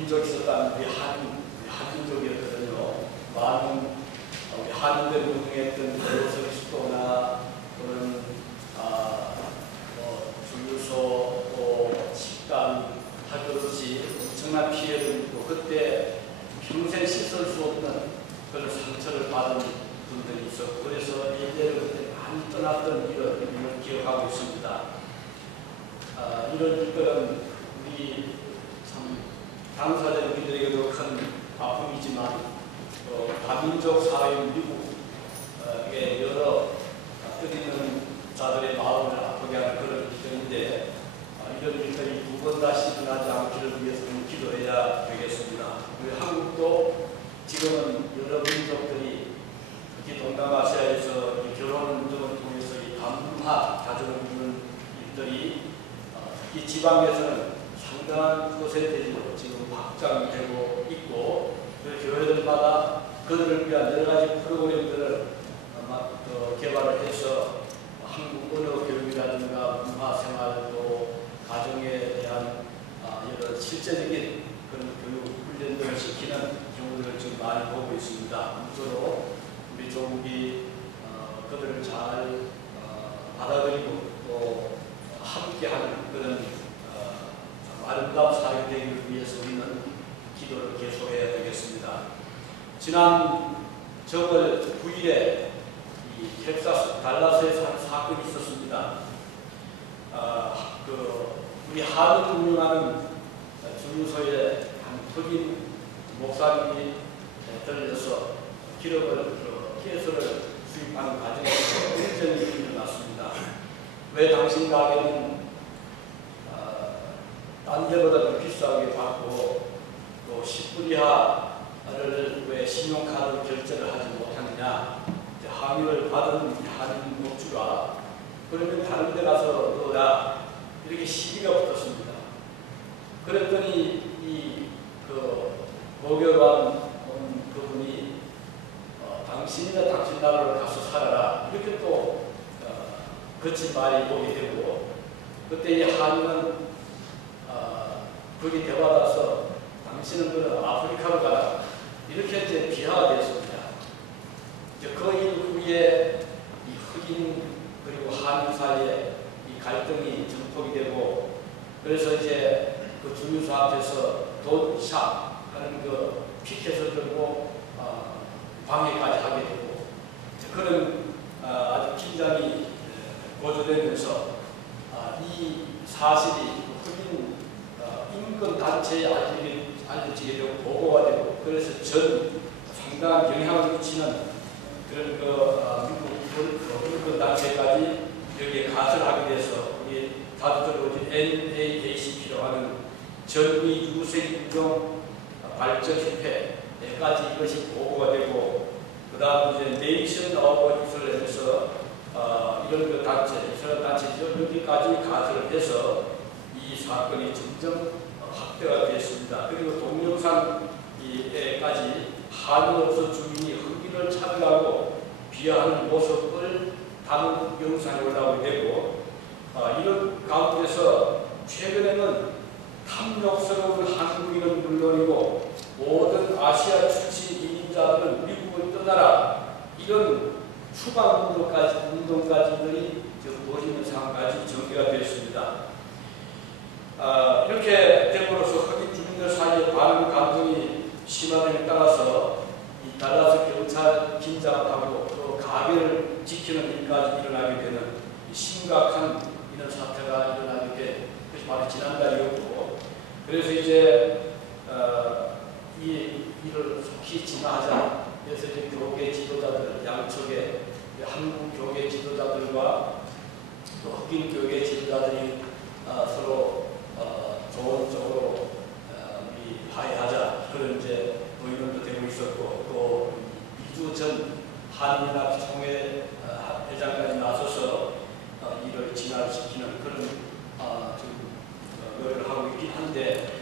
민족이 있었다는 우리 한민족이었거든요. 많은 우리 한인들 운영했던 그리스도나 또는 주유소 또 식당 할 것 없이 엄청난 피해를 입고 그때 평생 씻을 수 없는 그런 상처를 받은 분들이 있었고 그래서 예대를 그때 많이 떠났던 일을 기억하고 있습니다. 이런 일들은 우리 참 당사자 우리들에게도 큰 아픔이지만 다민족 사회인 미국의 여러 뜻있는 자들의 마음을 아프게 하는 그런 일들인데 이런 일들이 두 번 다시 일어나지 않기를 위해서는 기도해야 되겠습니다. 우리 한국도 지금은 여러 민족들이 특히 동남아시아에서 결혼 운동을 통해서 이 반문화 가정을 이루는 일들이 특히 지방에서는 상당한 퍼센테이지로 지금 확장되고 있고 교회들마다 그들을 위한 여러 가지 프로그램들을 개발을 해서 한국 언어 교육이라든가 문화 생활도 가정에 대한 여러 실제적인 그런 교육 훈련들을 시키는 경우들을 지금 많이 보고 있습니다. 아무쪼록 우리 조국이 그들을 잘 받아들이고 또 함께하는 그런 아름다운 사회 되기를 위해서 우리는 기도를 계속해야 되겠습니다. 지난 저번 9일에 이 텍사스 달라스에서 한 사건이 있었습니다. 우리 한인 운영하는 주유소에 한 흑인 목사님이 들려서 기록을 해서를 수입하는 과정에서 분쟁이 일어났습니다. 왜 당신 가게는 딴 데보다 더 비싸게 받고 또 10불 이하를 왜 신용카드 결제를 하지 못하느냐 항의를 받은 한인 목주가 그러면 다른 데 가서 넣어라 이렇게 시비가 붙었습니다. 그랬더니 목요관 온 그분이 당신이나 당신 나라로 가서 살아라 이렇게 또 거친 말이 오게 되고 그때 이 한인은 거기 대받아서 당신은 그 아프리카로 가라 이렇게 이제 비하가 됐습니다. 이제 그 일 후에 이 흑인 그리고 한인 사이에 이 갈등이 증폭이 되고 그래서 이제 그 주유소 앞에서 돈샵 하는 그 피켓을 들고 방해까지 하게 되고 그런 아주 긴장이 고조되면서 이 사실이 흑인 인권단체에 알려지게 되고 보고가 되고 그래서 상당한 영향을 미치는 그런 미국 인권단체까지 여기에 가설하게 돼서 우리 다들 들어오신 NAACP라고 하는 전위 유색 인종 발전 협회까지 이것이 보고가 되고 그 다음 이제 네이션 어워 이스라엘에서 이런 그 단체, 이스라엘 단체죠. 여기까지 가설을 해서 이 사건이 점점 확대가 됐습니다. 그리고 동영상에까지 한인업소 주민이 흑인을 차별하고 비하하는 모습을 담은 영상이 올라오게 되고 이런 가운데서 최근에는 탐욕스러운 한국인은 물론이고 모든 아시아 출신 이민자들은 미국을 떠나라 이런 추방 운동까지들이 벌이는 상황까지 전개가 되었습니다. 이렇게 됨으로써 흑인 주민들 사이에 반응 감정이 심화됨에 따라서 이 달라스 경찰 긴장하고 또 가게를 지키는 일까지 일어나게 되는 심각한 이런 사태가 일어나게 된 것이 바로 지난달이었고 그래서 이제 이 일을 속히 진화하자 그래서 이제 교계 지도자들 양쪽에 한국 교계 지도자들과 또 흑인 교계 지도자들이 서로 좋은 쪽으로 화해하자 그런 이제 의논도 되고 있었고 또 2주 전 한인연합 총회 회장까지 나서서 이를 진화시키는 그런 노력을 하고 있긴 한데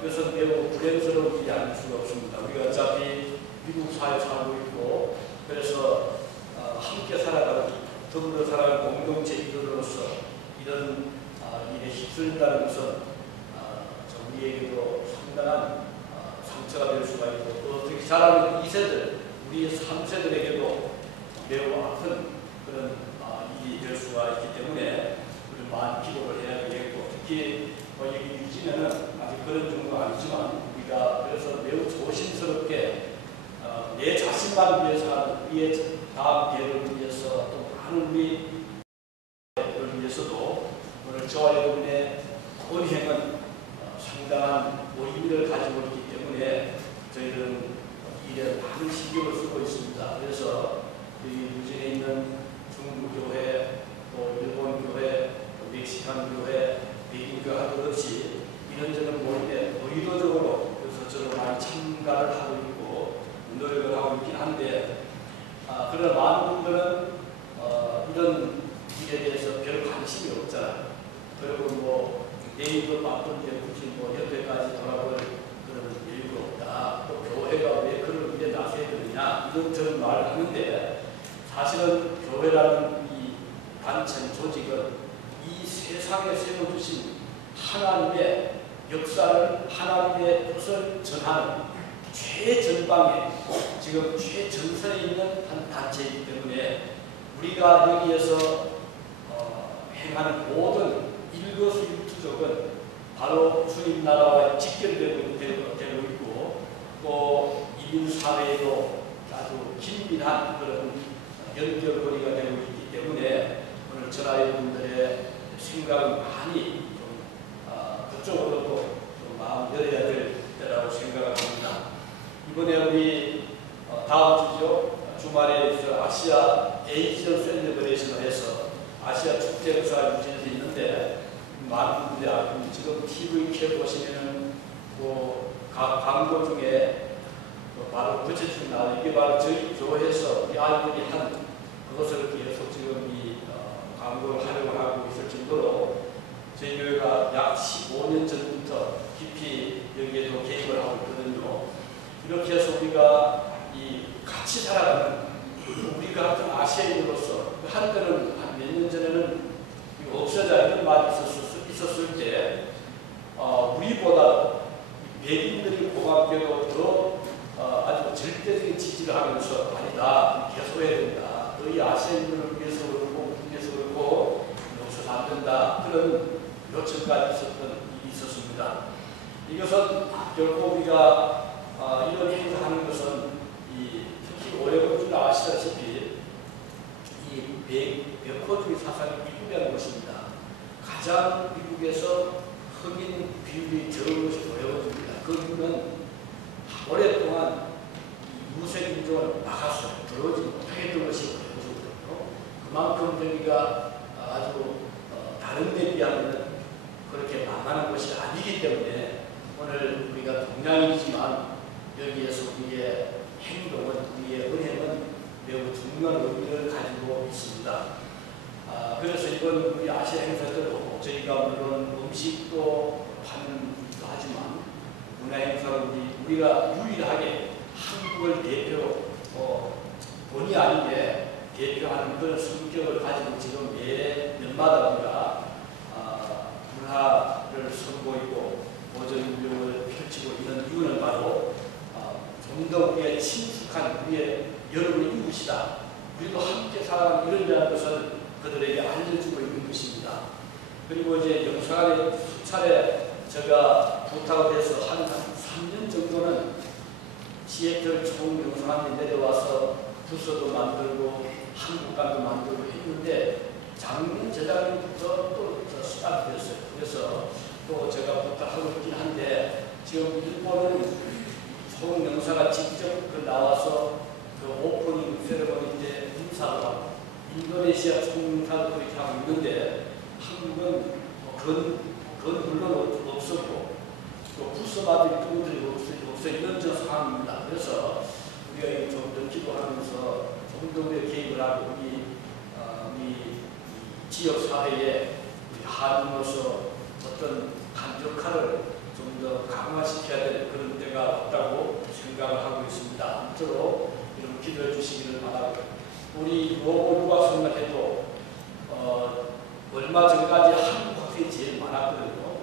이것은 매우 불행스러운 일이 아닐 수가 없습니다. 우리가 어차피 미국 사회에 살고 있고 그래서 함께 살아가는 더불어 살아가는 공동체 이들로서 이런 일에 휩쓸린다는 것은 우리에게도 상당한 자라는 2세들, 우리 3세들에게도 매우 아픈 그런 일이 될 수가 있기 때문에 우리 많이 기도를 해야 되겠고, 특히 여기 유지면은 아직 그런 정도는 아니지만 우리가 그래서 매우 조심스럽게 내 자신만 위해서 하는 우리의 다음 대를 위해서 또 많은 우리를 위해서도 오늘 저와 여러분의 헌행은 상당한 의미를 가지고 있기 때문에 저희들은 일에 많은 신경을 쓰고 있습니다. 그래서 여기 유진에 있는 중국 교회, 또 일본 교회, 또 멕시칸 교회, 백인 교회 할 것 없이 이런저런 모임에 의도적으로 그래서 저는 많이 참가를 하고 있고 노력을 하고 있긴 한데, 그러나 많은 분들은 이런 일에 대해서 별 관심이 없잖아요. 그리고 뭐 내일도 바쁜데 굳이 뭐 협회까지 돌아볼 그런 여유가 없다. 또 교회가 왜 그런 일에 나서야 되느냐 이런저런 말을 하는데, 사실은 교회라는 이 단체 조직은 이 세상에 세워주신 하나님의 역사를, 하나님의 뜻을 전하는 최전방에 지금 최전선에 있는 한 단체이기 때문에 우리가 여기에서 행하는 모든 일거수일투족은 바로 주님 나라와 직결되고 있고, 또 이민사회에도 아주 긴밀한 그런 연결고리가 되고 있기 때문에 오늘 저나 여러분들의 생각은 많이 좀 그쪽으로도 좀 마음 열어야 될 때라고 생각을 합니다. 이번에 우리 다음 주죠. 주말에 아시아 에이지언 셀레브레이션을 해서 아시아 축제가 유진에서 있는데, 많은 분들이 지금 TV 켜 보시면은 각 광고 중에 바로 부채춤 나와. 이게 바로 저희 교회에서 우리 아이들이 한 그것을 계속 지금 이 광고를 활용을 하고 있을 정도로 저희 교회가 약 15년 전부터 깊이 여기에도 개입을 하고 있거든요. 이렇게 해서 우리가 이 같이 살아가는, 우리가 같은 아시아인으로서 한때는 한 몇 년 전에는 없어져 이런 말이 있었을 때 우리보다 백인들이 고맙게도 더 아주 절대적인 지지를 하면서 아니다, 계속해야 된다, 너희 아시아인들을 위해서 그렇고 위해서 그렇고 없어서 안 된다, 그런 요청까지 있었던 일이 있었습니다. 이것은 결코 우리가 이런 행사를 하는 것은 특히 오래전부터 아시다시피 이 백호주의 사상이 미국이라는 것입니다. 가장 미국에서 흑인 비율이 적은 것이 오래전입니다. 그 이유는 오랫동안 무색 인종을 막았어요. 들어오지 못하게 했던 것이 오래전이거든요. 그만큼 저희가 아주 다른 데 비하면 그렇게 망하는 것이 아니기 때문에 오늘 우리가 동양이지만 여기에서 우리의 행동은, 우리의 은행은 매우 중요한 의미를 가지고 있습니다. 그래서 이번 우리 아시아 행사들도 저희가 물론 음식도 하기도 하지만 문화 행사는 우리가 유일하게 한국을 대표 본의 아니게 대표하는 그런 성격을 가지고 지금 매 년마다 우리가 문화를 선보이고 보존 운동을 펼치고 있는 이유는 바로 좀 더 우리의 친숙한 우리의 여러분의 이웃이다, 우리도 함께 살아가는 이런이라는 것을 그들에게 알려주고 있는 것입니다. 그리고 이제 영상안에 수차례 제가 부탁을 해서 한 3년 정도는 시애틀 총영상안에 내려와서 부서도 만들고 한국관도 만들고 했는데, 작년 재작년부터 또 스타트 됐어요. 그래서 또 제가 부탁하고 있긴 한데, 지금 일본은 총영사가 직접 나와서 그 오프닝 세레머니 때 인사를 하고, 인도네시아 총영사도 그렇게 하고 있는데, 한국은 그건 물론 없었고, 또 부서마다 분들이 없어 이런 상황입니다. 그래서 우리가 좀 더 기도하면서 좀 더 우리가 개입을 하고, 우리 지역 사회에 우리 한인으로서 어떤 한 역할을 좀 더 강화시켜야 될 그런 때가 왔다고 생각을 하고 있습니다. 아무쪼록 이런 기도해 주시기를 바라고, 우리 로고 유학생만 해도 얼마 전까지 한국 학생이 제일 많았거든요.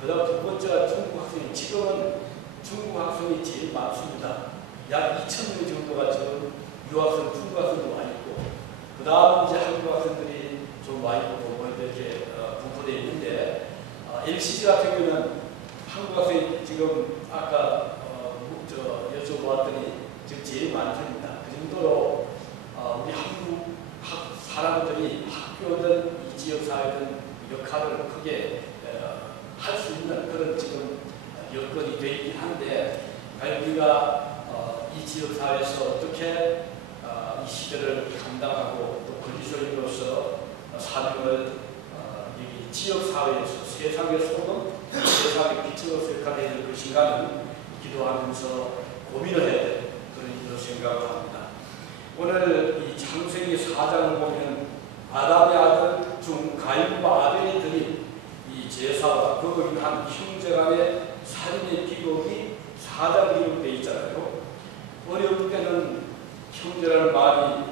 그 다음 두 번째가 중국 학생이, 지금은 중국 학생이 제일 많습니다. 약 2,000명 정도가 지금 유학생, 중학생도 와 있고, 그 다음 이제 한국 학생들이 좀 와 있고, 뭐 이렇게 분포되어 있는데, LCC 같은 경우는 한국 학생이 지금 아까 여쭤보았더니 지금 제일 많습니다. 그 정도로 우리 한국 사람들이 학교든 이 지역사회든 역할을 크게 할 수 있는 그런 지금 여건이 되어 있긴 한데, 과연 우리가 이 지역사회에서 어떻게 이 시대를 감당하고 또 권리소인으로서 사명을 여기 지역사회에서 세상의 소금, 세상의 빛으로서 역할을 해야 될 것인가는 기도하면서 고민을 해야 될 그런 일로 생각을 합니다. 오늘 이 창세기 4장을 보면 아담의 아들 중 가인과 아벨이 드린 이 제사와 그로 인한 형제간의 살인의 기록이 4장에 기록되어 있잖아요. 어려울 때는 형제라는 말이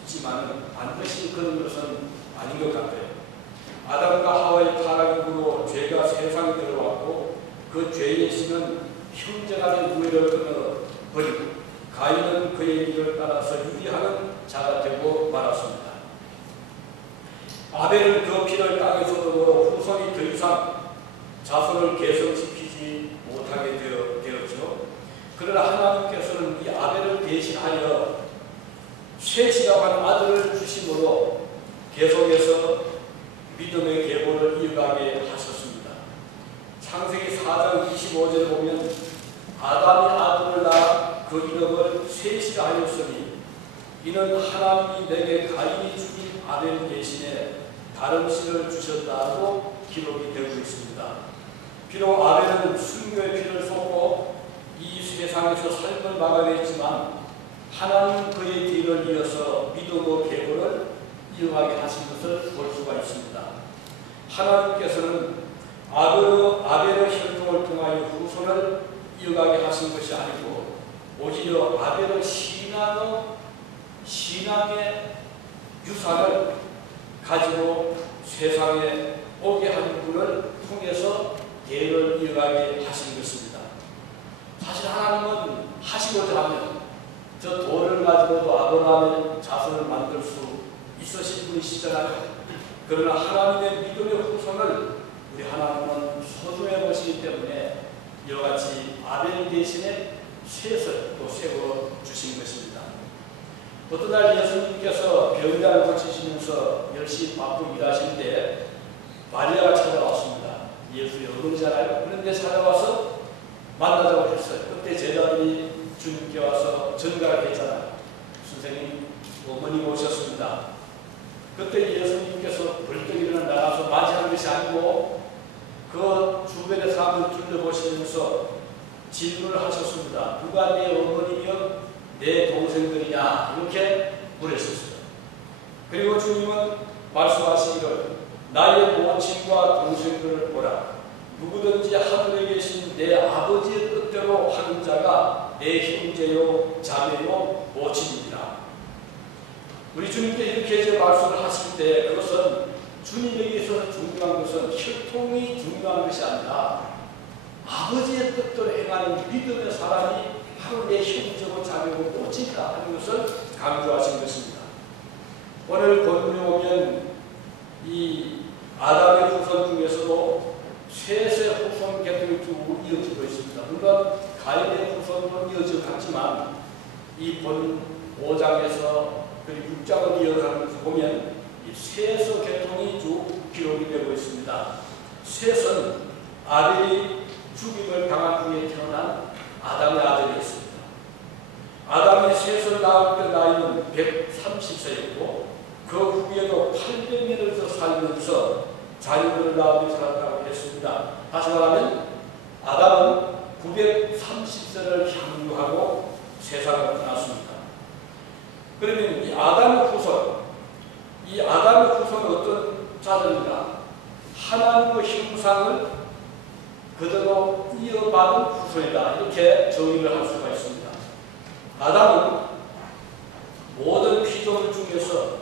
있지만 반드시 그런 것은 아닌 것 같아요. 아담과 하와의 타락으로 죄가 세상에 들어왔고 그 죄의 씨는 형제간의 우애를 끊어버리고 가인은 그의 길을 따라서 유리하는 자가 되고 말았습니다. 아벨은 그 피를 땅에서 얻어 후손이 더 이상 자손을 계승시키지 못하게 되었죠. 그러나 하나님께서는 이 아벨을 대신하여 셋이라고 하는 아들을 주심으로 계속해서 믿음의 계보를 이어가게 하셨습니다. 창세기 4장 25절 보면 아담이 아들을 낳아 그 이름을 셋이라 하였으니 이는 하나님이 내게 가인이 죽인 아벨 대신에 다른 씨를 주셨다고 기록이 되고 있습니다. 비록 아벨은 순교의 피를 쏟고 이 세상에서 삶을 막아냈지만 하나님 그의 뒤를 이어서 믿음의 계보를 이어가게 하신 것을 볼 수가 있습니다. 하나님께서는 아벨의 혈통을 통하여 후손을 이어가게 하신 것이 아니고 오히려 아벨의 신앙의 유산을 가지고 세상에 오게 한 분을 통해서 대를 이어가게 하신 것입니다. 사실 하나님은 하시고자 하면 저 돌을 가지고도 아브라함의 자손을 만들 수 있으신 분이시잖아요. 그러나 하나님의 믿음의 후손을 우리 하나님은 소중해 보시기 때문에 이와 같이 아벨 대신에 셋을 또 세워 주신 것입니다. 어떤 날 예수님께서 병자를 고치시면서 열심히 바쁘게 일하시는데 마리아가 찾아왔습니다. 예수의 어머니잖아요. 그런데 찾아와서 만나자고 했어요. 그때 제자들이 주님께 와서 전가를 했잖아요. 선생님, 어머니 오셨습니다. 그때 예수님께서 벌떡 일어나 나가서 맞이하는 것이 아니고 그 주변의 사람을 둘러보시면서 질문을 하셨습니다. 누가 내 어머니며 내 동생들이냐? 이렇게 물으셨어요. 그리고 주님은 말씀하시기를 나의 모친과 동생들을 보라. 누구든지 하늘에 계신 내 아버지의 뜻대로 하는 자가 내 형제요 자매요 모친이니라. 우리 주님께 이렇게 이제 말씀을 하실 때 그것은 주님에게 있어서 중요한 것은 혈통이 중요한 것이 아니라 아버지의 뜻대로 행하는 믿음의 사람이 바로 내 형제고 자매고 모친이다 하는 것을 강조하신 것입니다. 오늘 본문에 오면 이 아담의 후손 중에서도 셋의 후손 계통이 쭉 이어지고 있습니다. 물론 가인의 후손도 이어져 갔지만 이 본 5장에서 그리고 6장을 이어가는 것을 보면 이 셋의 계통이 쭉 기록이 되고 있습니다. 셋은 아벨이 죽임을 당한 후에 태어난 아담의 아들이었습니다. 아담이 셋을 낳을 때 나이는 130세였고 그 후에도 800년을 더 살면서 자녀들을 낳으며 살았다고 했습니다. 다시 말하면 아담은 930세를 향유하고 세상을 떠났습니다. 그러면 이 아담의 후손은 어떤 자들인가? 하나님의 형상을 그대로 이어받은 후손이다. 이렇게 정의를 할 수가 있습니다. 아담은 모든 피조물 중에서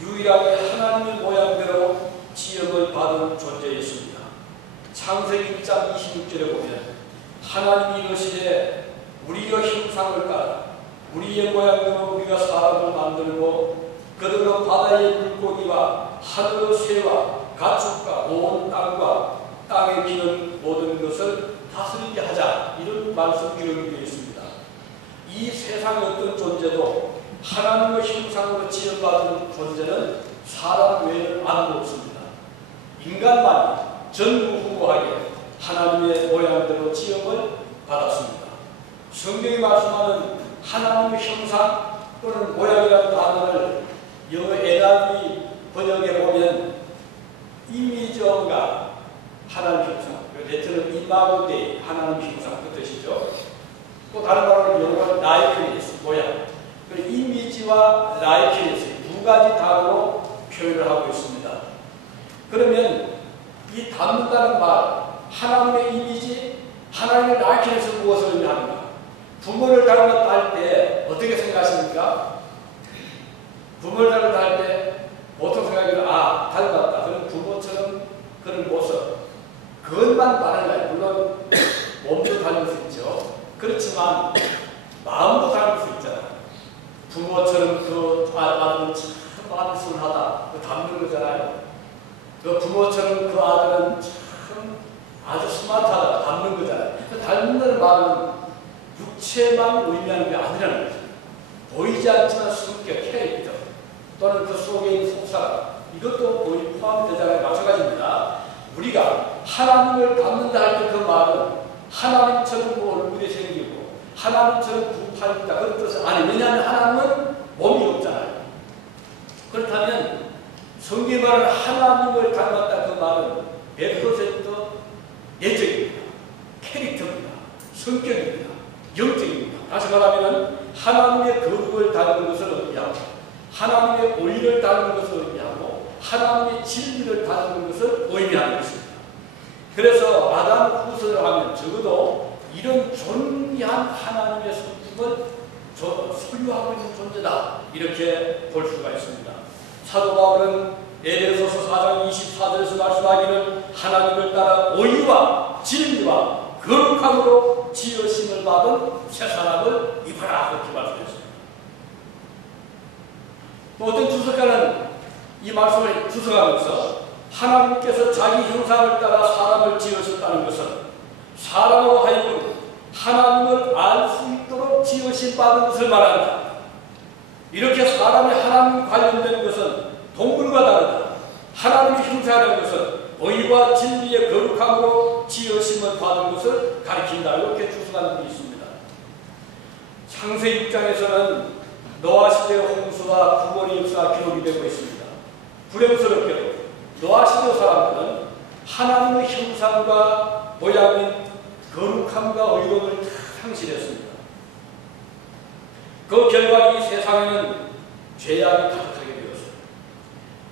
유일하게 하나님의 모양대로 지음을 받은 존재였습니다. 창세기 1장 26절에 보면 하나님이 이르시되 우리의 형상을 따라 우리의 모양대로 우리가 사람을 만들고 그들로 바다의 물고기와 하늘의 새와 가축과 온 땅과 땅에 기는 모든 것을 다스리게 하자. 이런 말씀 기록이 되어 있습니다. 이 세상의 어떤 존재도 하나님의 형상으로 지음받은 존재는 사람 외에는 아무도 없습니다. 인간만이 전무후무하게 하나님의 모양대로 지음을 받았습니다. 성경이 말씀하는 하나님의 형상 또는 모양이라는 단어를 영어 NIV 번역에 보면 이미지가 하나님 형상, 레터는 이마고 데이, 하나님 형상 그 뜻이죠. 또 다른 말로 영어는 라이크니스, 모양. 이미지와 라이크니스 두 가지 단어로 표현을 하고 있습니다. 그러면 이 닮는다는 말, 하나님의 이미지, 하나님의 라이크니스 무엇을 의미하는가? 부모를 닮았다 할 때 어떻게 생각하십니까? 부모를 닮았다 할 때 보통 생각해도 닮았다. 그런 부모처럼 그런 모습. 그것만 말하는 거예요. 물론 몸도 닮을 수 있죠. 그렇지만 마음도 닮을 수 있잖아요. 부모처럼 그 아들은 참 마음이 순하다. 그 닮는 거잖아요. 그 부모처럼 그 아들은 참 아주 스마트하다. 닮는 거잖아요. 그 닮는 말은 육체만 의미하는 게 아니라는 거죠. 보이지 않지만 성격, 캐릭터 또는 그 속에 있는 속사람 이것도 거의 포함되잖아요. 마찬가지입니다. 우리가 하나님을 닮는다 할 때 그 말은 하나님처럼 얼굴이 생기고 하나님처럼 구팔이 있다 그런 뜻은 아니에요. 왜냐하면 하나님은 몸이 없잖아요. 그렇다면 성경이 말하는 하나님을 닮았다 그 말은 100% 내적입니다. 캐릭터입니다. 성격입니다. 영적입니다. 다시 말하면 하나님의 거룩을 닮는 것을 의미하고 하나님의 의를 닮는 것을 의미하고 하나님의 진리를 닮는 것을 의미하는 것입니다. 그래서 아담 후손을 하면 적어도 이런 존귀한 하나님의 성품을 소유하고 있는 존재다. 이렇게 볼 수가 있습니다. 사도 바울은 에베소서 4장 24절에서 말씀하기를 하나님을 따라 의와 진리와 거룩함으로 지으심을 받은 새 사람을 입어라. 그렇게 말씀했습니다. 또 어떤 주석가는 이 말씀을 주석하면서 하나님께서 자기 형상을 따라 사람을 지으셨다는 것은 사람으로 하여금 하나님을 알 수 있도록 지으심 받은 것을 말한다. 이렇게 사람이 하나님 관련된 것은 동물과 다르다. 하나님의 형상이라는 것은 의와 진리의 거룩함으로 지으심을 받은 것을 가리킨다. 이렇게 주석하는 분이 있습니다. 창세기 6장에서는 노아 시대의 홍수와 구원의 역사가 기록이 되고 있습니다. 불행스럽게도 노아 시대 사람들은 하나님의 형상과 모양인 거룩함과 의로움을 상실했습니다. 그 결과 이 세상에는 죄악이 가득하게 되었습니다.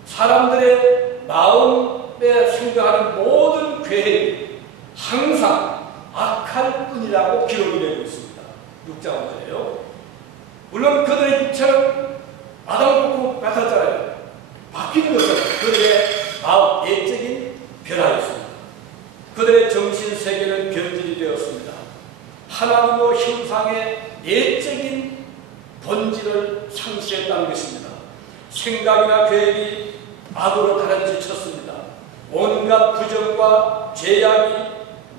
사람들의 마음에 생각하는 모든 계획이 항상 악할 뿐이라고 기록이 되고 있습니다. 6장 5절에요. 물론 그들의 육체는 아담과 같았잖아요. 바뀌는 것은 그들의 마음 예적인 변화였습니다. 그들의 정신 세계는 변질이 되었습니다. 하나님의 형상의 예적인 본질을 상실했다는 것입니다. 생각이나 계획이 악으로 다른지 쳤습니다. 온갖 부정과 죄악이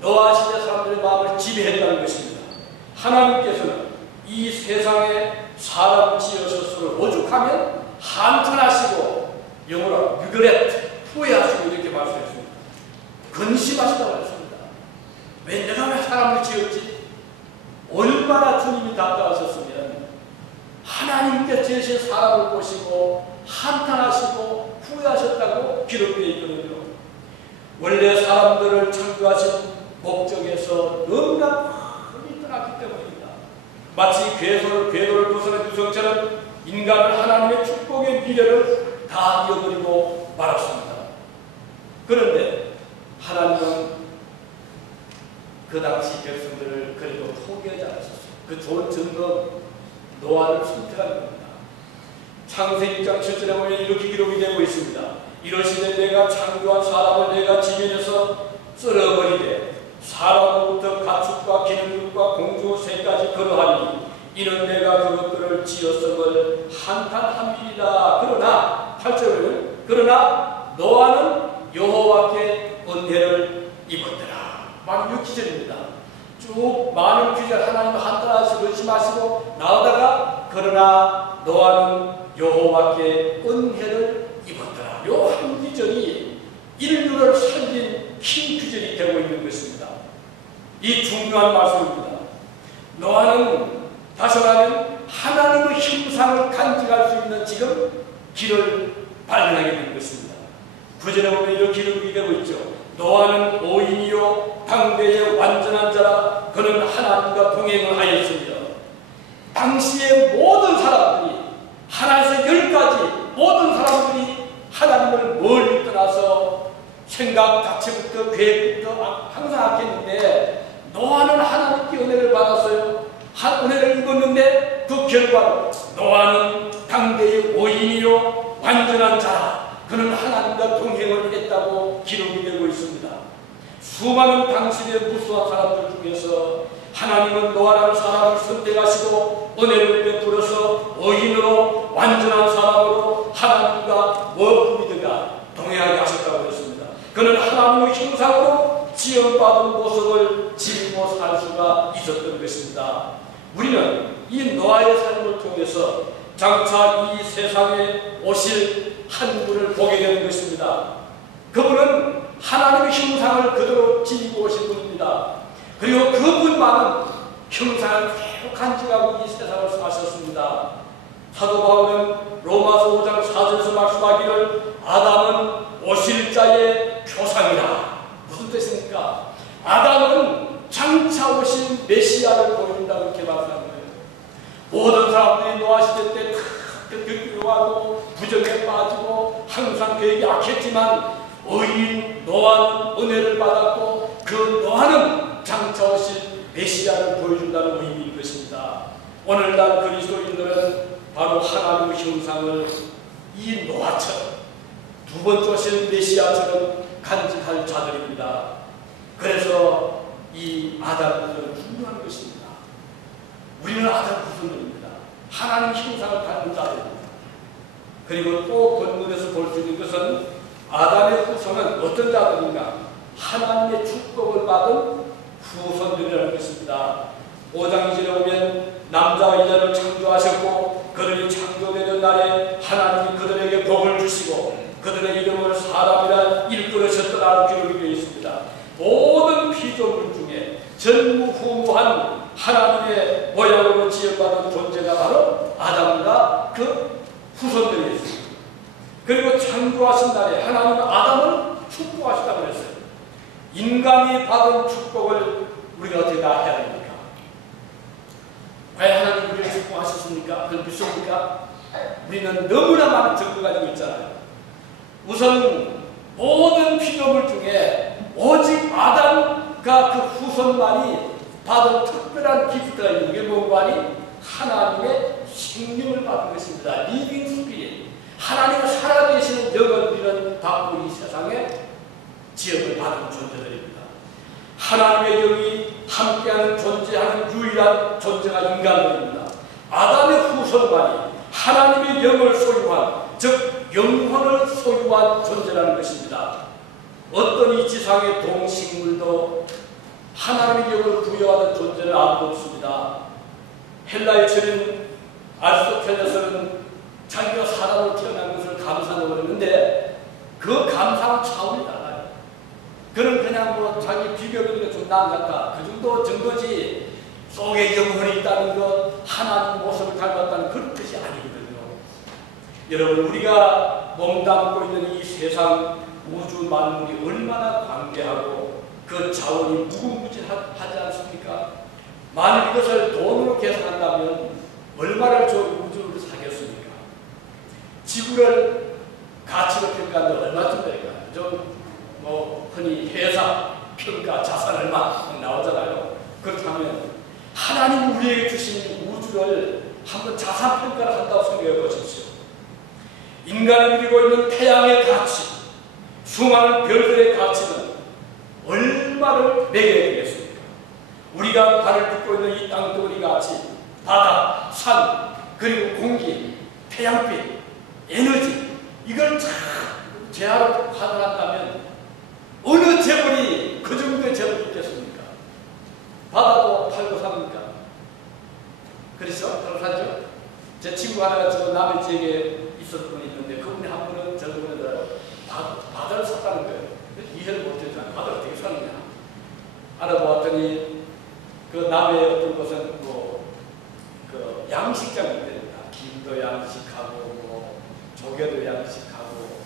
노아 시대 사람들의 마음을 지배했다는 것입니다. 하나님께서는 이 세상에 사람 지으셨음을 오죽하면 한탄하시고 영어로 regret, 후회하시고 이렇게 말씀했습니다. 근심하시다고 했습니다. 왜 내가 왜 사람을 지었지? 얼마나 주님이 답답하셨으면 하나님께 지으신 사람을 보시고 한탄하시고 후회하셨다고 기록되어 있거든요. 원래 사람들을 창조하신 목적에서 너무나 많이 떠났기 때문입니다. 마치 궤도를 벗어난 유성처럼 인간은 하나님의 축복의 미래를 다 잃어버리고 말았습니다. 그런데 하나님은 그 당시 백성들을 그래도 포기하지 않으셨어요. 그 좋은 증거 노아를 선택한 겁니다. 창세기 6장 7절에 보면 이렇게 기록이 되고 있습니다. 이러시되 내가 창조한 사람을 내가 지면에서 썰어버리되 사람으로부터 가축과 기름과 공주새까지 그러하니 이는 내가 그것들을 지었음을 한탄함이니라. 그러나 8절은 그러나 노아는 여호와께 은혜를 입었더라. 막 6기절입니다. 쭉 많은 기절 하나님 한탄하시고 그러지 마시고 나오다가 그러나 노아는 여호와께 은혜를 입었더라. 요 한 기절이 인류를 살린 큰 기절이 되고 있는 것입니다. 이 중요한 말씀입니다. 노아는 다시 말하면 하나님의 형상을 간직할 수 있는 지금 길을 발견하게 된 것입니다. 구절에 보면 이렇게 기록이 되고 있죠. 노아는 오인이요 당대의 완전한 자라. 그는 하나님과 동행을 하였으며 당시의 모든 사람들이 하나에서 10가지 모든 사람들이 하나님을 멀리 떠나서 생각 자체부터 계획부터 항상 악했는데 노아는 하나님께 은혜를 받았어요. 은혜를 입었는데 그 결과로 노아는 당대의 오인이요 완전한 자라. 그는 하나님과 동행을 했다고 기록이 되고 있습니다. 수많은 당신의 무수한 사람들 중에서 하나님은 노아라는 사람을 선택하시고 은혜를 베풀어서 의인으로 완전한 사람으로 하나님과 머그리드가 동행하게 하셨다고 했습니다. 그는 하나님의 형상으로 지음받은 모습을 지니고 살 수가 있었던 것입니다. 우리는 이 노아의 삶을 통해서 장차 이 세상에 오실 한 분을 보게 되는 것입니다. 그분은 하나님의 형상을 그대로 지니고 오신 분입니다. 그리고 그분만은 형상을 계속 간직하고 이 세상을 사셨습니다. 사도 바울은 로마서 5장 4절에서 말씀하기를 아담은 오실 자의 표상이라. 무슨 뜻입니까? 아담은 장차 오신 메시아를 보여준다고 이렇게 말하는 거예요. 모든 사람들이 노아 시대 때 득교하고 부정에 빠지고 항상 계획이 악했지만 의인 노아는 은혜를 받았고 그 노아는 장차 오실 메시아를 보여준다는 의미인 것입니다. 오늘날 그리스도인들은 바로 하나님의 형상을 이 노아처럼 두 번째 오실 메시아처럼 간직할 자들입니다. 그래서 이 아담 후손은 중요한 것입니다. 우리는 아담 후손들입니다. 하나님 형상을 갖는 자들입니다. 그리고 또 본문에서 볼 수 있는 것은 아담의 후손은 어떤 자들인가? 하나님의 축복을 받은 후손들이라는 것입니다. 5장 2절에 보면 남자와 여자를 창조하셨고 그들이 창조되는 날에 하나님이 그들에게 복을 주시고 그들의 이름을 사람이라 일컬으셨더라고 기록이 되어 있습니다. 모든 피조물 중에 전무후무한 하나님의 모양으로 지어받은 존재가 바로 아담과 그 후손들이었습니다. 그리고 창조하신 날에 하나님은 아담을 축복하시다고 그랬어요. 인간이 받은 축복을 우리가 어떻게 다 해야 됩니까? 왜 하나님 우리를 축복하셨습니까? 그걸 믿습니까? 우리는 너무나 많은 증거가 가지고 있잖아요. 우선 모든 피조물 중에 오직 아담과 그 후손만이 받은 특별한 기프트가 있는 게 뭔가 하니 하나님의 생명을 받은 것입니다. 리빙 스피릿. 하나님의 살아계시는 영을 우리는 받고 이 세상에 지역을 받은 존재들입니다. 하나님의 영이 함께하는 존재하는 유일한 존재가 인간들입니다. 아담의 후손만이 하나님의 영을 소유한, 즉 영혼을 소유한 존재라는 것입니다. 어떤 이 지상의 동식물도 하나님의 영을 부여하는 존재는 아무도 없습니다. 헬라의 철인 아리스토텔레스는 자기가 사람으로 태어난 것을 감사하고 그랬는데 그 감사는 차원이 달라요. 그는 그냥 뭐 자기 비교하는 게 좀 나은 것 같다. 그 정도지 속에 영혼이 있다는 것, 하나님 모습을 닮았다는 그런 뜻이 아니거든요. 여러분, 우리가 몸담고 있는 이 세상 우주 만물이 얼마나 광대하고 그 자원이 무궁무진하지 않습니까? 만일 이것을 돈으로 계산한다면 얼마를 저 우주를 사겠습니까? 지구를 가치로 평가하는데 얼마쯤 될까요? 좀 흔히 회사 평가 자산 얼마 나오잖아요. 그렇다면 하나님 우리에게 주신 우주를 한번 자산 평가를 한다고 생각해 보십시오. 인간이 누리고 있는 태양의 가치, 수많은 별들의 가치는 얼마나 얼마를 매겨야 되겠습니까? 우리가 발을 딛고 있는 이 땅덩어리 같이 바다, 산, 그리고 공기, 태양빛, 에너지 이걸 다 재화로 환원한다면 어느 재벌이 그 정도의 재벌이 있겠습니까? 바다도 팔고 삽니까? 그렇죠? 팔고 사죠? 제 친구 하나가 저 남의 지역에 있었던 분이 있는데 그분이 한 분은 저분에다 바다를 샀다는 거예요. 이해를 못했잖아요. 바다를 어떻게 사느냐. 알아보았더니 그 남의 어떤 곳은 그 양식장이 됩니다. 김도 양식하고 조개도 양식하고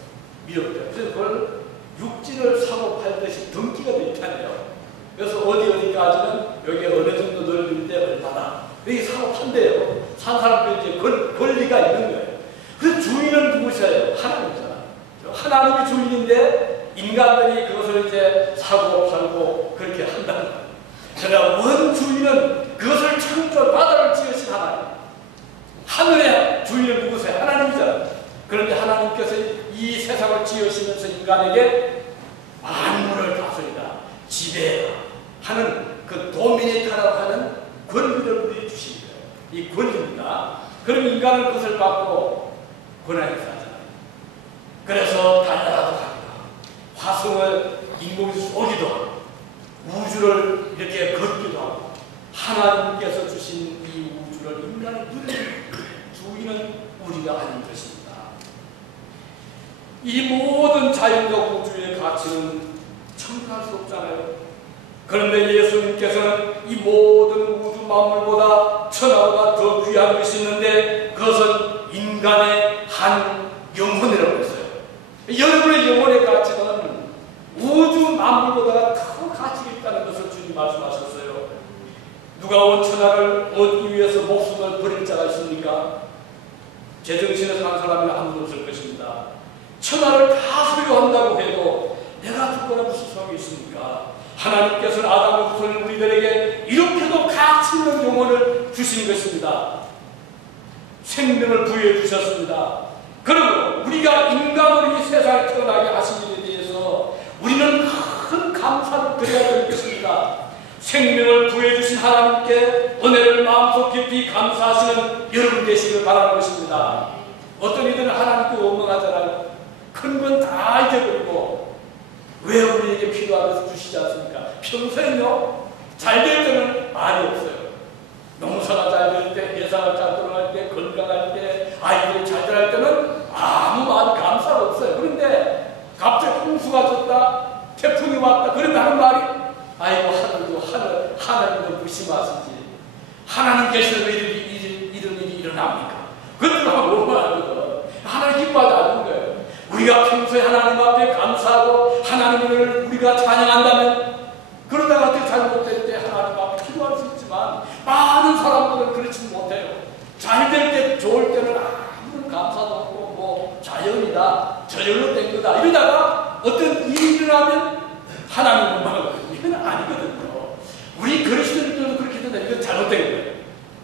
미역도. 그래서 그걸 육지를 사고 팔듯이 등기가 돼 있다네요. 그래서 어디까지는 여기 어느 정도 넓은데 얼마나 여기 사고 판대요. 산 사람들이 이제 권리가 있는 거예요. 그 주인은 누구셔요? 하나님이잖아요. 하나님이 주인인데 인간들이 그것을 이제 사고 팔고 그렇게 한다는 거예요. 그러나 원 주인은 그것을 창조 바다를 지으신 하나님. 하늘의 주인은 누구세요? 하나님이잖아요. 그런데 하나님께서 이 세상을 지으시면서 인간에게 만물을 다스리다, 지배하는 그 도미니타라고 하는 권리를 우리에게 주신 거예요. 이 권리입니다. 그럼 인간은 그것을 받고 권한에서 하잖아요. 그래서 달나라도 갑니다. 화성을 인공이 쏘기도 하고 우주를 이렇게 걷기도 하고 하나님께서 주신 이 우주를 인간이 누리는 주인은 우리가 아닌 것입니다. 이 모든 자연과 우주의 가치는 청구할 수 없잖아요. 그런데 예수님께서는 이 모든 우주 만물보다 천하보다 더 귀한 것이 있는데 그것은 인간의 한 영혼이라고 했어요. 여러분의 영혼의 가치는 우주 만물보다 더 가치가 있다는 것을 주님 말씀하셨어요. 누가 온 천하를 얻기 위해서 목숨을 버릴 자가 있습니까? 제정신에 사는 사람이 아무도 없을 것입니다. 천하를 다 소유한다고 해도 내가 죽거나 무슨 소용이 있습니까? 하나님께서는 아담의 후손 우리들에게 이렇게도 가치 있는 영혼을 주신 것입니다. 생명을 부여해 주셨습니다. 그러므로 우리가 인간으로 이 세상에 태어나게 하신 일에 대해서 우리는 큰 감사를 드려야 될 것입니다. 생명을 부여해 주신 하나님께 은혜를 마음속 깊이 감사하시는 여러분 되시길 바라는 것입니다. 어떤 이들은 하나님께 원망하잖아요. 큰 건 다 잊어버리고 왜 우리에게 필요한 것을 주시지 않습니까? 평소에는요, 잘 될 때는 말이 없어요. 농사가 잘 될 때, 예상을 잘 돌아갈 때, 건강할 때, 아이들이 잘 자랄 때는 아무 말 감사가 없어요. 그런데 갑자기 홍수가 졌다, 태풍이 왔다, 그러면 하는 말이 아이고 하늘도 무심하시지. 하나님 계시는 왜 이런 일이 일어납니까? 그것도 하고 원망하거든. 하나님 기뻐하지 않는 거예요. 우리가 평소에 하나님 앞에 감사하고 하나님을 우리가 찬양한다면 그러다가 어떻게 잘못될 때 하나님 앞에 기도할 수 있지만 많은 사람들은 그렇지 못해요. 잘 될 때 좋을 때는 아무런 감사도 없고 뭐 자연이다 저절로 된 거다 이러다가 어떤 일이 일어나면 하나님을 원망하거든요. 이건 아니거든요. 우리 그리스도인들도 그렇게 된다. 이건 잘못된 거예요.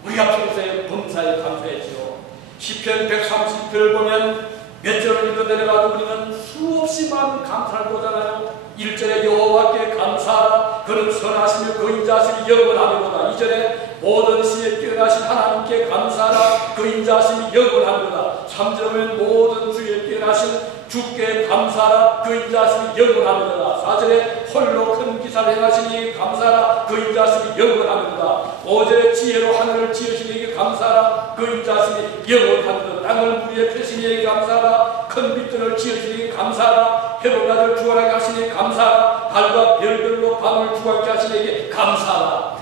우리가 평소에 범사에 감사했죠. 시편 130편을 보면 몇 절을 읽어 내려가도 우리는 수없이 많은 감사를 보잖아요. 1절에 여호와께 감사하라. 그는 선하시며 그 인자하심이 영원하리로다. 2절에 모든 시에 뛰어나신 하나님께 감사하라. 그 인자하심이 영원하리로다. 3절에 모든 주에 뛰어나신 주께 감사하라. 그 인자하심이 영원하리로다. 4절에 홀로 큰 기사를 행하시니 감사하라. 그 인자하심이 영원하리로다. 5절에 지혜로 하늘을 지으신 이에게 감사하라. 그 인자하심이 영원하리로다. 땅을 무리에 펴신 이에게 감사하라. 큰 빛들을 지으신 이에게 감사하라. 해로나를 주관하게 하신 이에게 감사하라. 달과 별들로 밤을 주관케 하신 이에게 감사하라.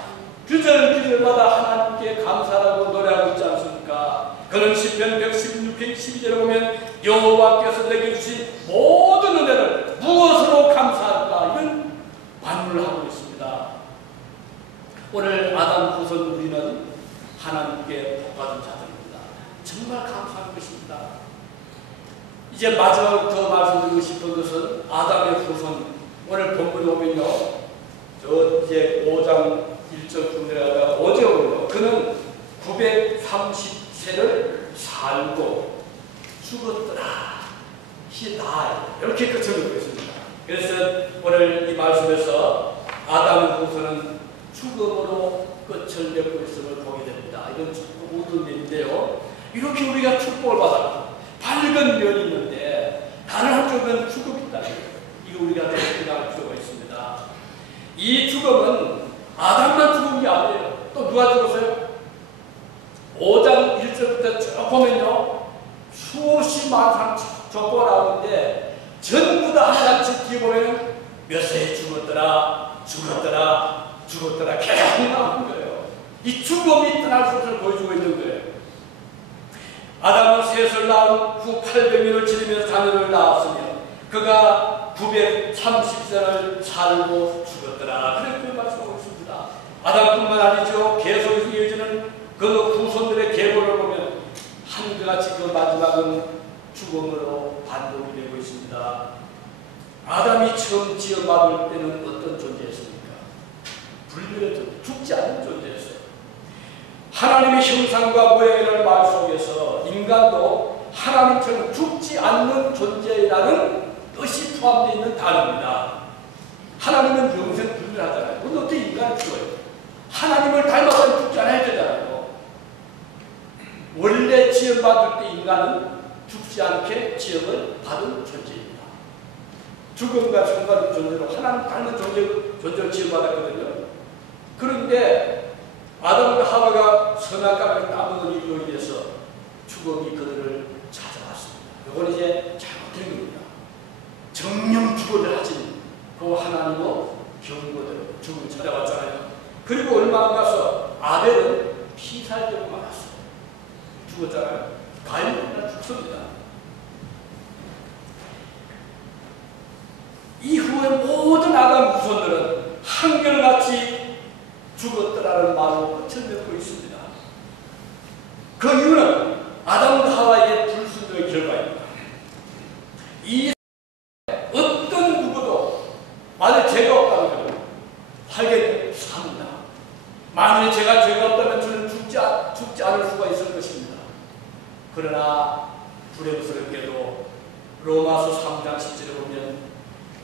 규절마다 하나님께 감사라고 노래하고 있지 않습니까? 그는 시편 116편 12절에 보면 여호와께서 내게 주신 모든 은혜를 무엇으로 감사할까? 이런 반문을 하고 있습니다. 오늘 아담 후손 우리는 하나님께 복받은 자들입니다. 정말 감사한 것입니다. 이제 마지막으로 더 말씀드리고 싶은 것은 아담의 후손. 오늘 본문에 보면요, 저 이제 5장 1절 내려가다가 5절에 보면 그는 930세를 살고 죽었더라. He died. 이렇게 끝을 맺고 있습니다. 그래서 오늘 이 말씀에서 아담의 후손은 죽음으로 끝을 맺고 있음을 보게 됩니다. 이건 모든 면인데요. 이렇게 우리가 축복을 받았고 밝은 면이 있는데 다른 한쪽은 죽음이 있다. 이거 우리가 생각할 필요가 있습니다. 이 죽음은 아담만 죽은 게 아니에요. 또 누가 죽었어요? 5장 1절부터 쭉 보면요. 수없이 많은 사람 적고 나오는데 전부 다 하나같이 뒤에 보면 몇 세에 죽었더라, 죽었더라, 죽었더라 계속 나오는 거예요. 이 죽음이 떠날 것을 보여주고 있는 거예요. 아담은 셋을 낳은 후 800년을 지르면서 자녀를 낳았으며 그가 930세를 살고 죽었더라. 그렇게 말씀하고 있습니다. 아담뿐만 아니죠. 계속해서 이어지는 그 후손들의 계보를 보면 한결같이 그 마지막은 죽음으로 반복이 되고 있습니다. 아담이 처음 지어받을 때는 어떤 존재였습니까? 불멸의 존재, 죽지 않는 존재였어요. 하나님의 형상과 모양이라는 말 속에서 인간도 하나님처럼 죽지 않는 존재라는 뜻이 포함되어 있는 단어입니다. 하나님은 영생 불멸하잖아요. 근데 어떻게 인간이 죽어요? 하나님을 닮아서 죽지 않아야 되잖아요. 원래 지음받을 때 인간은 죽지 않게 지음을 받은 존재입니다. 죽음과 상관없는 존재로 하나님 닮은 존재를 지음받았거든요. 그런데 아담과 하와가 선악과를 따먹은 일로 인해서 죽음이 그들을 찾아왔습니다. 이건 이제 잘못된 겁니다. 정령 죽어들 하신 그 하나님의 경고대로 죽음이 찾아왔잖아요. 그리고 얼마 안 가서 아벨은 피살되고 말았어요. 죽었잖아요. 가인은 죽습니다. 이후에 모든 아담 후손들은 한결같이 죽었더라는 말로 끝을 맺고 있습니다. 그 이유는 아담과 하와의 불순종의 결과입니다. 이 어떤 누구도 만약 죄가 없다면 살게 삽니다. 만일 제가 죄가 없다면 저는 죽지 않을 수가 있을 것입니다. 그러나 불행스럽게도 로마서 3장 10절에 보면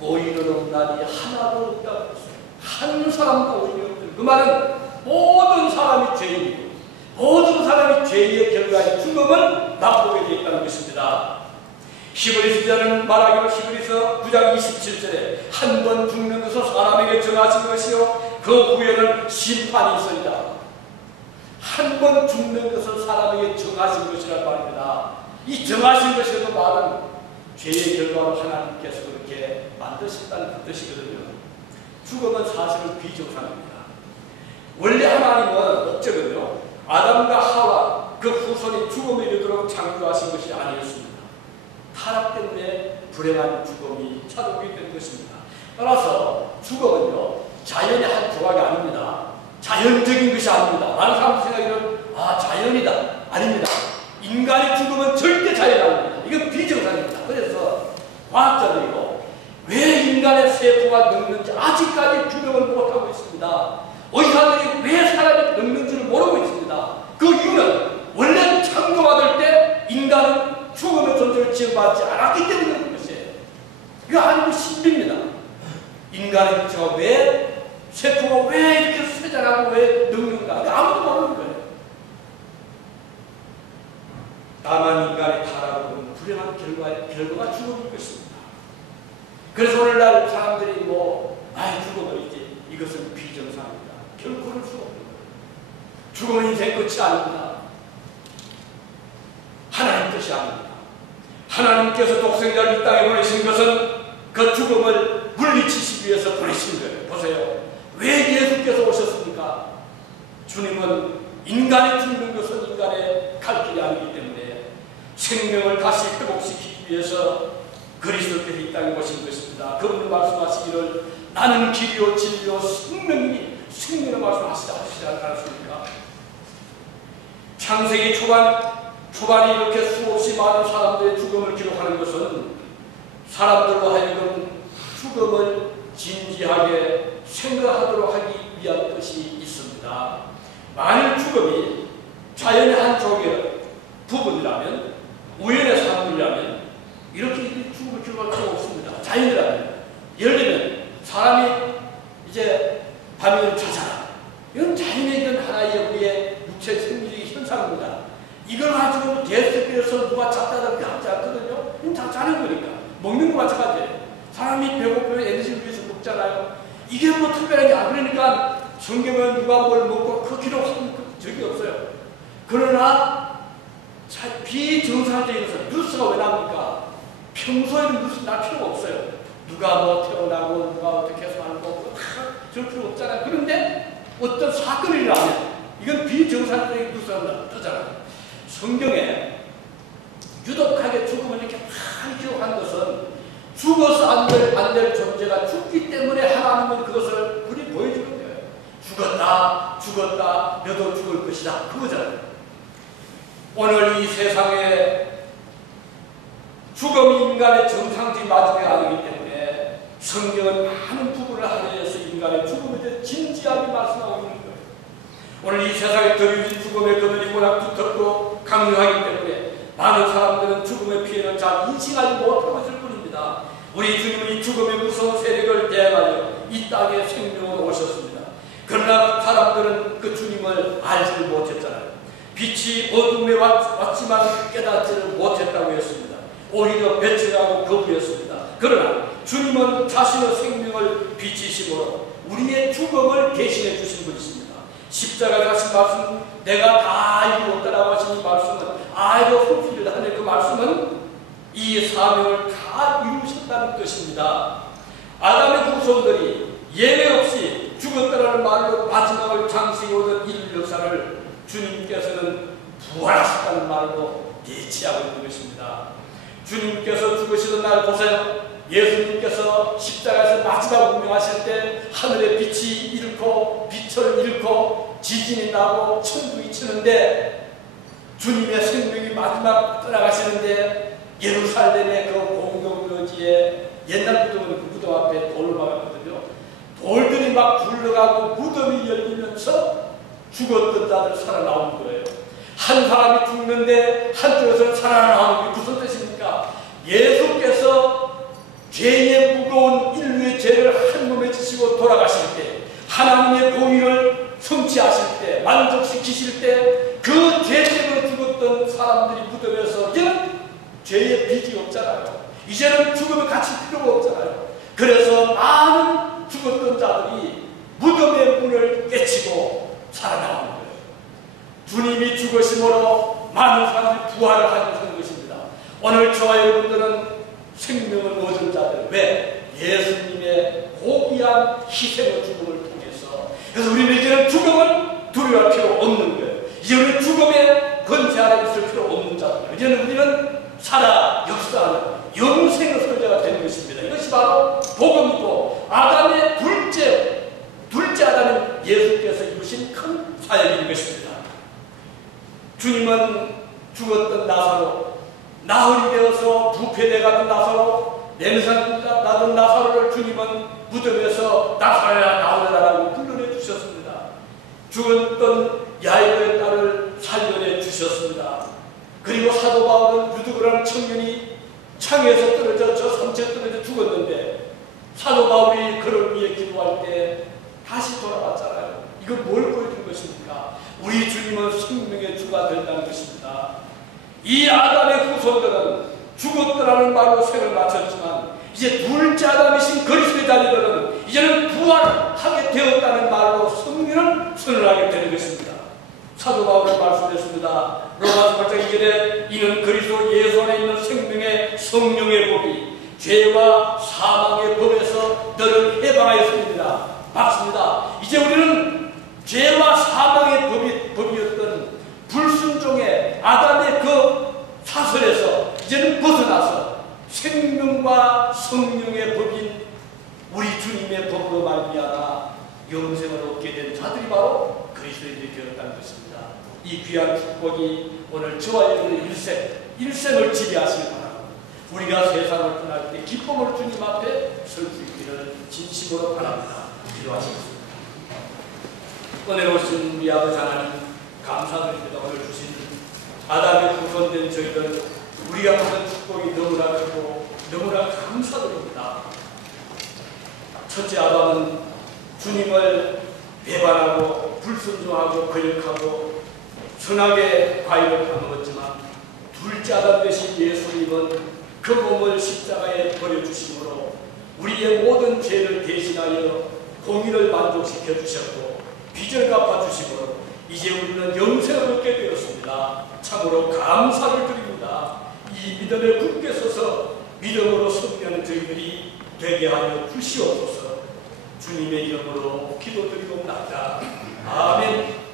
의인은 날이 하나도 없다고 했어요. 한 사람도 의인이 없다. 그 말은 모든 사람이 죄인이고 모든 사람이 죄의 결과인 죽음을 맛보게 되어 있다는 것입니다. 히브리서는 말하기로 히브리서 9장 27절에 한 번 죽는 것은 사람에게 정하신 것이요 그 후에는 심판이 있으리라. 한 번 죽는 것은 사람에게 정하신 것이란 말입니다. 이 정하신 것이라는 말은 죄의 결과로 하나님께서 그렇게 만드셨다는 그 뜻이거든요. 죽음은 사실은 비정상입니다. 원래 하나님은 목적은요 아담과 하와 그 후손이 죽음에 이르도록 창조하신 것이 아니었습니다. 타락 때문에 불행한 죽음이 찾아오게 된 것입니다. 따라서 죽음은요 자연의 한 조각이 아닙니다. 자연적인 것이 아닙니다. 많은 사람들 생각에는 자연이다. 아닙니다. 인간의 죽음은 절대 자연이 아닙니다. 이건 비정상입니다. 그래서 과학자들이요 왜 인간의 세포가 늙는지 아직까지 규명을 못하고 있습니다. 의사들이 왜 사람이 늙는지를 모르고 있습니다. 그 이유는 원래 창조받을 때 인간은 죽음의 존재를 지어받지 않았기 때문에 그런 것이에요. 이거 아니고 신비입니다. 인간의 육체가 왜 세포가 왜 이렇게 쇠자라고 왜 늙는가 아무도 모르는 거예요. 다만 인간의 타락은 불행한 결과가 죽음일 것입니다. 그래서 오늘날 사람들이 죽어버리지 이것은 비정상입니다. 결코 그럴 수 없는 거예요. 죽음은 인생 끝이 아닙니다. 하나님 뜻이 아닙니다. 하나님께서 독생자를 이 땅에 보내신 것은 그 죽음을 물리치시기 위해서 보내신 거예요. 보세요. 왜 예수께서 오셨습니까? 주님은 인간이 죽는 것은 인간의 갈 길이 아니기 때문에 생명을 다시 회복시키기 위해서 그리스도께서 이 땅에 오신 것입니다. 그분이 말씀하시기를 나는 길이요 진리요 생명이니 생명을 말씀하시지 않았습니까? 창세기 초반에 이렇게 수없이 많은 사람들의 죽음을 기록하는 것은 사람들로 하여금 죽음을 진지하게 생각하도록 하기 위한 뜻이 있습니다. 만일 죽음이 자연의 한 조개 부분이라면 우연의 산물이라면 이렇게 죽음을 기록할 필요가 없습니다. 자연이라면 예를 들면 사람이 이제 하나의 우리의 육체 생리적인 현상입니다. 이걸 가지고 계속해서 누가 잡다듬게 하지 않거든요. 이건 다 자는 거니까. 먹는 거 마찬가지예요. 사람이 배고프면 에너지를 위해서 먹잖아요. 이게 뭐 특별한 게 안 그러니까 성경은 누가 뭘 먹고 크기로 하는 적이 없어요. 그러나 비정상적인 것은 뉴스가 왜 나옵니까? 평소에는 뉴스 날 필요가 없어요. 누가 뭐 태어나고 누가 어떻게 해서 하는 거고 저럴 필요 없잖아요. 그런데 어떤 사건이 일어나면 이건 비정상적인 뉴스가 뜨잖아요. 성경에 유독하게 죽음을 이렇게 많이 기록한 것은 죽어서 안 될 존재가 죽기 때문에 하나님은 그것을 우리 보여주는 거예요. 죽었다, 너도 죽을 것이다. 그거잖아요. 오늘 이 세상에 죽음이 인간의 정상적인 마지막이 아니기 때문에 성경은 많은 부분을 하려해서 인간의 죽음에 대해 진지하게 말씀하고 있는 거예요. 오늘 이 세상에 드려진 죽음의 그늘이 워낙 두텁고 강력하기 때문에 많은 사람들은 죽음의 피해를 잘 인식하지 못하고 있을 뿐입니다. 우리 주님은 이 죽음의 무서운 세력을 대항하여 이 땅에 생명을 오셨습니다. 그러나 사람들은 그 주님을 알지를 못했잖아요. 빛이 어둠에 왔지만 깨닫지를 못했다고 했습니다. 오히려 배척하고 거부했습니다. 그러나 주님은 자신의 생명을 비치심으로 우리의 죽음을 대신해 주신 분이십니다. 십자가 하신 말씀, 내가 다 이루었다라고 하신 이 말씀은 아이도 fulfilled 하는 그 말씀은 이 사명을 다 이루셨다는 것입니다. 아담의 후손들이 예외 없이 죽었다라는 말로 마지막을 장세히 오던 인류 역사를 주님께서는 부활하셨다는 말로 예치하고 있는 것입니다. 주님께서 죽으시던 날 보세요. 예수님께서 십자가에서 마지막 운명하실 때 하늘의 빛이 잃고 빛을 잃고 지진이 나고 천둥이 치는데 주님의 생명이 마지막 떠나가시는데 예루살렘의 그 공동묘지에 옛날 무덤은 그 무덤 앞에 돌을 막았거든요. 돌들이 막 굴러가고 무덤이 열리면서 죽었던 자들 살아나온 거예요. 한 사람이 죽는데 한쪽에서 살아나오는 게 무슨 뜻입니까? 예수께서 죄의 무거운 인류의 죄를 한 몸에 지시고 돌아가실 때 하나님의 공의를 성취하실 때 만족시키실 때 그 죄 때문에 죽었던 사람들이 무덤에서 이제는 죄의 빚이 없잖아요. 이제는 죽음을 같이 필요가 없잖아요. 그래서 많은 죽었던 자들이 무덤의 문을 깨치고 살아나오는 거예요. 주님이 죽으심으로 많은 사람들이 부활을 하는 것입니다. 오늘 저와 여러분들은 생명을 얻은 자들, 왜? 예수님의 고귀한 희생의 죽음을 통해서. 그래서 우리는 이제는 죽음을 두려워할 필요 없는 거예요. 이제 우리는 죽음의 권세 아래 있을 필요 없는 자들이에요. 이제는 우리는 살아 역사하는 영생의 소유자가 되는 것입니다. 이것이 바로 복음이고 아담의 둘째 아담인 예수께서 이루신 큰 사역인 것입니다. 주님은 죽었던 나사로, 나흘이 되어서 부패돼가는 나사로, 냄새가 나던 나사로를 주님은 무덤에서 나사로야 나오라라고 불러내 주셨습니다. 죽었던 야이로의 딸을 살려내 주셨습니다. 그리고 사도 바울은 유두그라는 청년이 창에서 떨어져 저 삼체에 떨어져 죽었는데 사도 바울이 그를 위해 기도할 때 다시 돌아왔잖아요. 이건 뭘 보여준 것입니까? 우리 주님은 생명의 주가 된다는 것입니다. 이 아담의 후손들은 죽었더라는 말로 생을 마쳤지만 이제 둘째 아담이신 그리스도의 자녀들은 이제는 부활하게 되었다는 말로 성령을 선언하게 되는 것입니다. 사도 바울은 말씀했습니다. 로마서 8장 2절에 이는 그리스도 예수 안에 있는 생명의 성령의 법이 죄와 사망의 법에서 너를 해방하였습니다. 맞습니다. 이제 우리는 죄와 사망의 법이었던 불순종의 아담의 그 사슬에서 이제는 벗어나서 생명과 성령의 법인 우리 주님의 법으로 말미암아 영생을 얻게 된 자들이 바로 그리스도인들이 되었다는 것입니다. 이 귀한 축복이 오늘 저와 여러분의 일생을 지배하시기 바랍니다. 우리가 세상을 떠날 때 기쁨을 주님 앞에 설 수 있기를 진심으로 바랍니다. 기도하시겠습니다. 은혜로우신 우리 아버지 하나님 감사드립니다. 오늘 주신 아담의 후손된 저희들 우리가 받은 축복이 너무나 크고 너무나 감사드립니다. 첫째 아담은 주님을 배반하고 불순종하고 거역하고 선악의 과일을 파먹었지만 둘째 아담 되신 예수님은 그 몸을 십자가에 버려주심으로 우리의 모든 죄를 대신하여 공의를 만족시켜 주셨고 빚을 갚아주심으로 이제 우리는 영생을 얻게 되었습니다. 참으로 감사를 드립니다. 이 믿음에 굳게 서서 믿음으로 승리하는 저희들이 되게 하여 주시옵소서. 주님의 이름으로 기도드리옵나이다. 아멘.